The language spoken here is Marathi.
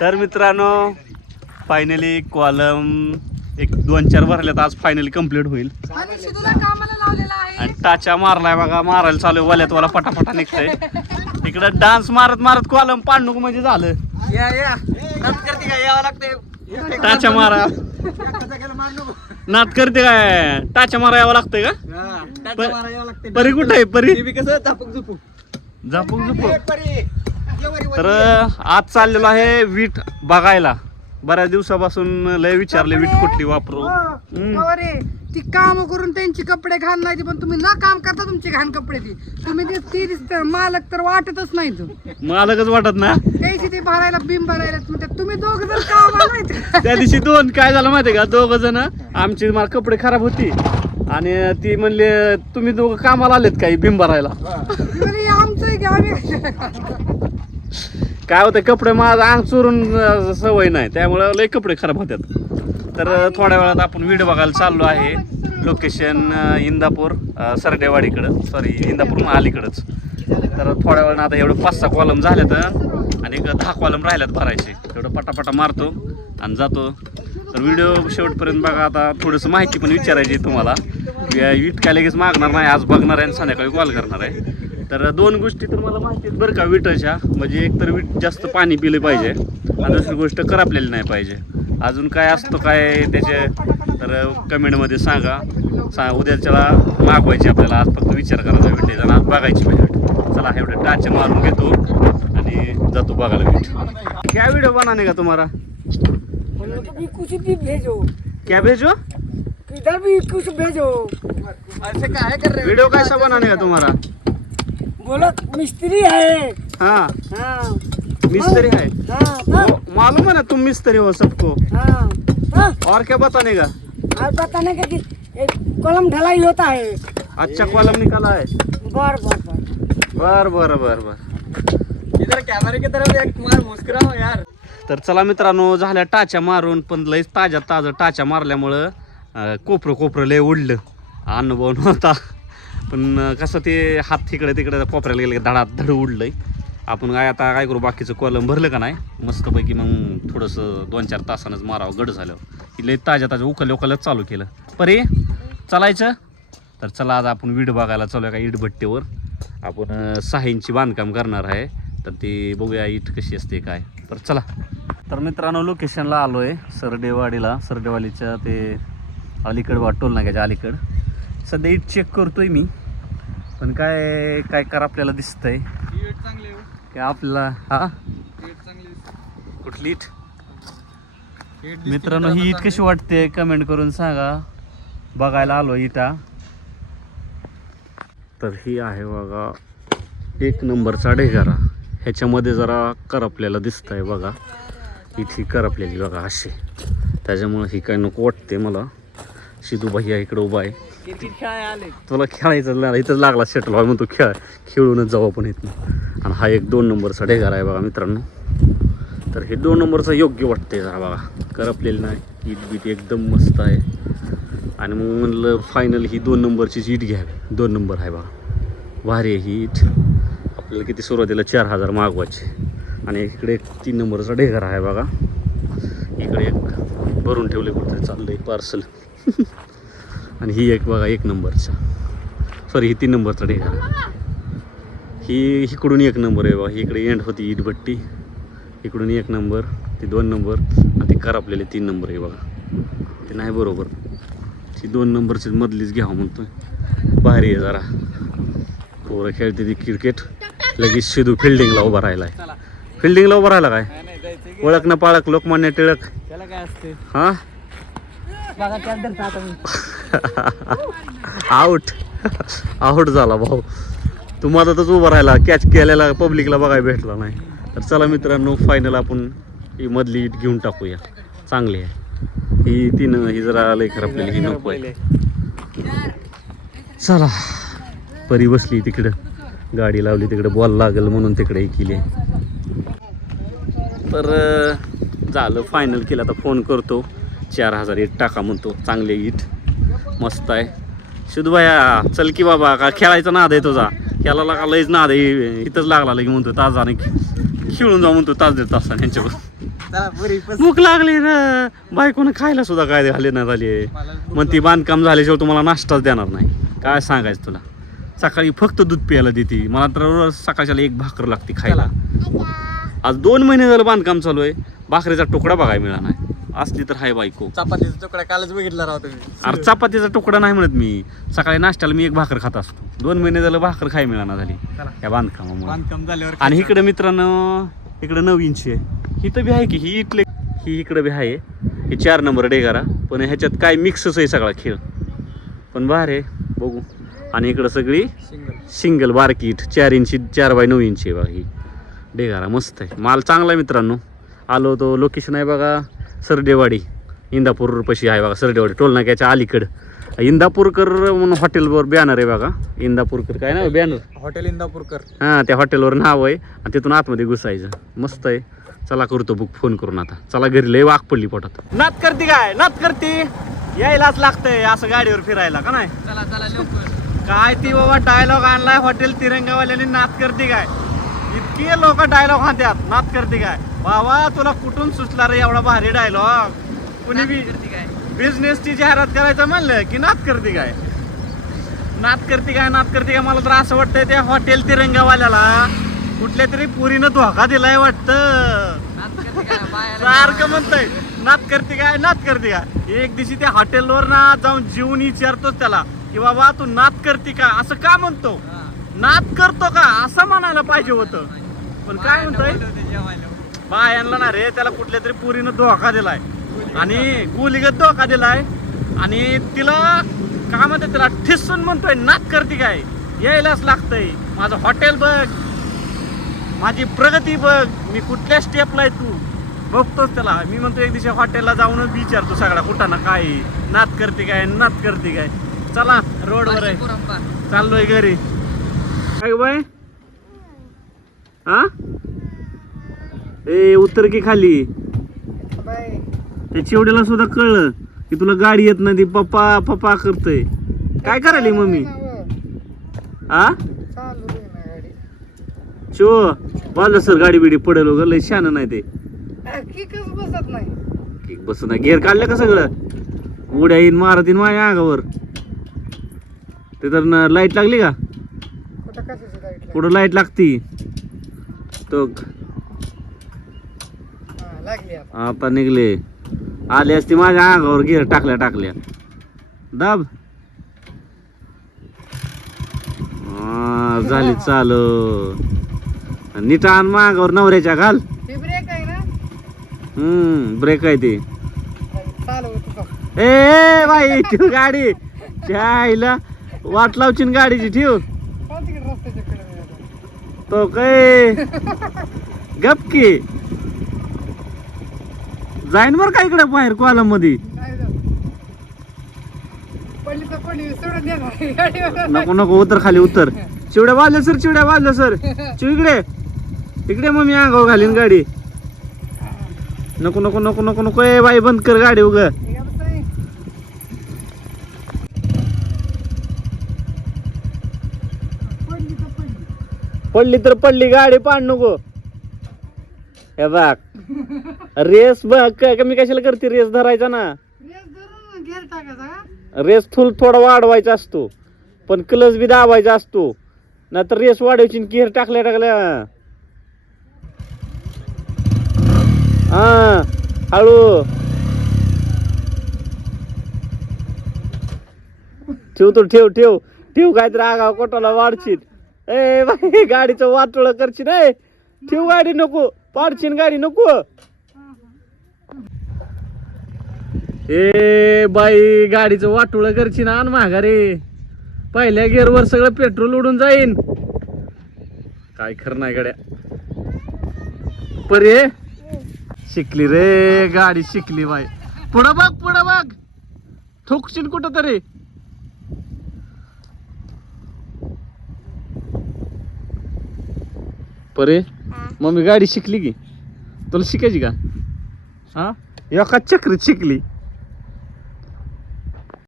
तर मित्रांनो फायनली कॉलम एक दोन चार भरल्यात आज फायनली कंप्लीट होईल. आणि शिदूला कामाला लावलेला आहे. आणि टाचा मारलाय बघा मारायला चालू वल्यात वाला पटापटा निघतंय. इकडं डान्स मारत मारत कॉलम पाडणूक म्हणजे झालं. या या. नाच करते का? यावं लागते टाचा मारा. नात करते काय? टाचा मारा यावं लागतंय का? परी कुठं आहे? परी? कसं झापूक. झुपूक. झापूक झुपूक. तर आज चाललेलो आहे वीट बघायला. बऱ्याच दिवसापासून लय विचारले वीट कुठली वापरू. अरे ती काम करून त्यांची कपडे घाण नाही पण तुम्ही ना काम करता तुमची घाण कपडे ती. तुम्ही ते ती दिसतं, मालक तर वाटतच नाही तू. मालकच वाटत ना? त्याची ती भरायला बिम भरायला म्हणतात तुम्ही दोघ कामाला नाहीत त्या दिवशी दोन काय झालं माहितीये का? दोघ जण आमची मला कपडे खराब होती. आणि ती म्हणले तुम्ही दोघं कामाला आलेत काही बिंब भरायला? आमचं काय होतं कपडे माझं अंग चोरून सवय नाही. त्यामुळं लय कपडे खराब होतात. तर थोड्या वेळात आपण व्हिडिओ बघायला चाललो आहे. लोकेशन इंदापूर सरडेवाडीकडं. सॉरी इंदापूर अलीकडंच. तर थोड्या वेळानं आता एवढं पाच सहा कॉलम झाले तर आणि दहा कॉलम राहिल्यात भरायचे. एवढं पटापटा मारतो आणि जातो. तर व्हिडिओ शेवटपर्यंत बघा आता. थोडंसं माहिती पण विचारायची तुम्हाला. या लगेच मागणार नाही. आज बघणार आहे आणि संध्याकाळी कॉल करणार आहे. तर दोन गोष्टी तर मला माहिती आहेत बरं का विटाच्या. म्हणजे एक तर वीट जास्त पाणी पिलं पाहिजे. आणि दुसरी गोष्ट करपलेली नाही पाहिजे. अजून काय असतं काय त्याचे तर कमेंटमध्ये सांगा. सा उद्याच्याला मागवायची आपल्याला. आज फक्त विचार करायचा विटेचा आणि आज बघायची भेट चला एवढे टाचे मारून घेतो आणि जातो बघायला वीट. क्या व्हिडिओ बनाने का तुम्हाला कुछ भी भेजो। क्या भेजो? किधर भी कुछ भेजो। ऐसे काय कर रहे वीडियो कैसा बनाने का तुम्हारा? बोलो मिस्त्री है हाँ. हाँ. मिस्त्री है. हाँ. हाँ. वो मालूम है ना तुम मिस्त्री हो सबको. हाँ. हाँ. और क्या बताने का? और बताने का कि एक कलम ढलाई होता है. अच्छा कॉलम निकाला है। बर बर बर. बर बर बर बर. इधर कैमरे की तरफ एक मार मुस्कुराओ यार. तर चला मित्रांनो झाल्या टाच्या मारून पण लयच ताज्या ताजं टाच्या मारल्यामुळं अं, कोपरं कोपरं लय उडलं. अनुभव नव्हता. पण कसं ते हात तिकडे तिकडे कोपऱ्याला गेले की धडात धड उडलंय. आपण काय आता काय करू बाकीचं कॉलम भरलं का नाही? मस्तपैकी मग थोडंसं दोन चार तासानंच मारावं गड झालं की लय ताज्या ताज्या उकल उकलच चालू केलं. परे चालायचं? तर चला आज आपण वीड बघायला चालू आहे का इटभट्टीवर. आपण सहा इंची बांधकाम करणार आहे. तर ते बघूया इट कशी असते काय. तर चला. तर मित्रांनो लोकेशनला आलो आहे सरडेवाडीला. सरडेवाडीच्या ते अलीकड वा टोल नाक्याच्या अलीकड. सध्या इट चेक करतोय मी. पण काय काय कर आपल्याला दिसतंय. चांगले हो. की आपल्याला हा? कुठली इट? मित्रांनो ही इट कशी वाटते कमेंट करून सांगा. बघायला आलो इटा तर ही आहे बघा एक नंबरचा ढेगारा. ह्याच्यामध्ये जरा करपलेला दिसत आहे बघा. इथे करपलेली बघा अशी. त्याच्यामुळे ही काय नको वाटते मला. शिदू भैया इकडे उभा आहे. काय तुला खेळायचं नाही इथंच लागला शटल म्हणतो खेळ. खेळूनच जाऊ आपण इथनं. आणि हा एक दोन नंबरचा ढेगार आहे बघा मित्रांनो. तर हे दोन नंबरचं योग्य वाटतंय जरा बघा. करपलेलं नाही ईट बीट एकदम मस्त आहे. आणि मग म्हणलं फायनल ही दोन नंबरचीच ईट घ्यावी. दोन नंबर आहे बघा. भारी आहे ही ईट. आपल्याला किती सुरुवातीला चार हजार मागवायचे. आणि इकडे एक तीन नंबरचा ढेगार आहे बघा. इकडे एक भरून ठेवले कुठे आहे पार्सल आणि ही एक बघा एक नंबरचा. सॉरी ही तीन नंबरचा ढेगारा ही इकडून एक नंबर आहे बघा. ही इकडे एंड होती ईटभट्टी इकडून एक नंबर ती दोन नंबर आणि ती करपलेली तीन नंबर आहे बघा. ते नाही बरोबर. ती दोन नंबरची मधलीच घ्यावं म्हणतोय. भारी आहे जरा. पोरं खेळते ती क्रिकेट लगेच शिदू फिल्डिंगला उभा राहिला आहे फिल्डिंगला उभा राहिला काय? ओळख ना पाळक लोकमान्य टिळक. हां? आउट आउट झाला भाऊ. तू तच उभा राहिला कॅच केलेला पब्लिकला बघायला भेटला नाही. तर चला मित्रांनो फायनल आपण ही मधली इट घेऊन टाकूया. चांगली आहे. ही तीन ही जरा लई खराब ही नको आहे. चला. परी बसली तिकडं. गाडी लावली तिकडे. बॉल लागेल म्हणून तिकडे हे केली. तर झालं. फायनल केलं. आता फोन करतो. चार हजार इट टाका म्हणतो. चांगले इट मस्त आहे. शुद्ध भाया चल की बाबा का खेळायचा नाद आहे तुझा. खेळायला का लयच नाद आहे. इथंच लागला लगे म्हणतो तास आणि खेळून जाऊ म्हणतो तास दीड तास यांच्यावर. भूक लागली ना. बायकोनं खायला सुद्धा काय घाले ना झाली. मग ती बांधकाम झाल्याशिवाय तुम्हाला नाश्ताच देणार नाही. काय सांगायचं तुला? सकाळी फक्त दूध प्यायला देते. मला तर सकाळच्याला एक भाकर लागते खायला. आज दोन महिने झालं बांधकाम चालू आहे. भाकरीचा तुकडा बघायला मिळाला नाही. असली तर हाय बायको. चपातीचा तुकडा कालच बघितला राव तुम्ही. अरे चपातीचा तुकडा नाही म्हणत मी. सकाळी नाश्त्याला मी एक भाकर खात असतो. दोन महिने झालं भाकर खाय मिळाना झाली. या बांधकामामुळे. बांधकाम झाल्यावर आणि इकडे मित्रांनो इकडे नवीनची आहे ही तर बी आहे की ही इथले ही इकडे बी आहे. ही चार नंबर डेगारा. पण ह्याच्यात काय मिक्सच आहे सगळा खेळ. पण बाहेर आहे. बघू. आणि इकडं सगळी सिंगल सिंगल बारकीट चार इंची चार बाय नऊ इंची आहे बघा ही. डेगारा मस्त आहे. माल चांगला आहे मित्रांनो. आलो तो लोकेशन आहे बघा. सरडेवाडी. इंदापूर पशी आहे बघा सरडेवाडी. टोल नाक्याच्या अलीकडं. इंदापूरकर म्हणून हॉटेलवर बॅनर आहे बघा. इंदापूरकर काय ना बॅनर हॉटेल इंदापूरकर. हां त्या हॉटेलवर नाव आहे. आणि तिथून आतमध्ये घुसायचं. मस्त आहे. चला करतो बुक फोन करून आता. चला घरी लय वाघ पडली पोटात. नात करते काय? नात करते? यायलाच लागतंय असं गाडीवर फिरायला का नाही? चला चला लवकर. काय ती बाबा डायलॉग आणलाय हॉटेल तिरंगावाल्याने? नात करते काय? इतके लोक डायलॉग हातात नात करते काय? बाबा तुला कुठून सुचला रे एवढा भारी डायलॉग कुणी बी बिझनेसची जाहिरात करायचं म्हणलं की नात करते काय? नात करते काय नात करते काय? मला तर असं वाटतंय त्या हॉटेल तिरंगावाल्याला कुठल्या तरी पुरीनं धोका दिलाय वाटतं. सारखं म्हणतंय नात करते काय नात करते काय? एक दिवशी त्या हॉटेलवर ना जाऊन जेवून विचारतोच त्याला की बाबा तू नात करते का? असं का म्हणतो? नात करतो का? असं म्हणायला पाहिजे होतं. पण काय म्हणतोय? बायांना ना रे त्याला कुठल्या तरी पुरीनं धोका दिलाय. आणि गुलिगत धोका दिलाय. आणि तिला काय म्हणते तिला ठिसून म्हणतोय नाच करते काय? यायलाच लागतंय. माझं हॉटेल बघ. माझी प्रगती बघ. मी कुठल्या स्टेपला आहे तू? बघतोच त्याला. मी म्हणतो एक दिवशी हॉटेलला जाऊनच विचारतो सगळा कुठं ना काय नात करते काय नात करते काय? चला रोडवर आहे. चाललोय घरी. काय बाय हा? ए उत्तर की खाली. त्या चिवड्याला सुद्धा कळलं की तुला गाडी येत नाही ती पप्पा पप्पा करतय. काय करायली मम्मी? हा गाडी. शिव बाजूला सर गाडी बिडी पडेल वगैरे लय शान नाही ते. किकच बसत नाही. किक बस ना गेअर काढलं का सगळं? उड्या येईन मारत येईन माझ्या अंगावर. ते तर लाइट लागली का? कुठं लाइट लागती? तो आता. निघले. आले असते माझ्या अंगावर गिअर टाकल्या टाकल्या. दाब. हा, झाली चालू. नीट आण मागावर नवऱ्याच्या घाल. ती ब्रेक आहे ना? हम्म ब्रेक आहे ते. ए बाई ठेव गाडी. आईला वाट लावची न गाडीची ठेव. तो काय? गप की. जाईन बर का इकडे बाहेर कॉलममध्ये नको नको उतर खाली उतर. चिवड्या वाजल्या सर चिवड्या वाजल्या सर. चिव इकडे. इकडे मग मी अंगावर घालीन गाडी. नको नको नको नको नको. ए बाई बंद कर गाडी उग. कसं आहे? पडली तर पडली. पडली तर पडली गाडी पाड नको. हे बघ. रेस बघ क- कमी कशाला करते? रेस धरायचा ना. रेस धरून गेअर टाकायचा का? रेस थोड थोडा वाढवायचा असतो. पण क्लच बी दाबायचा असतो. नाहीतर रेस वाढवायची गेअर टाकल्या टाकल्या. हा हळू. ठेव तू ठेव ठेव. ठेव काहीतरी आगाव कोटाला वाढशील. ए बाई गाडीचं वाटोळ करशील ए. ठेव गाडी नको पाडशील गाडी नको. ए बाई गाडीचं वाटोळ करशील आण माघारे. पहिल्या गेअरवर सगळं पेट्रोल उडून जाईन. काय खरं नाही गाड्या. परे शिकली रे गाडी शिकली बाई. पुढं बघ पुढं बघ. ठोकशील कुठं तरी परे मम्मी गाडी शिकली की? तुला शिकायची का? हा? एका चक्रीत शिकली.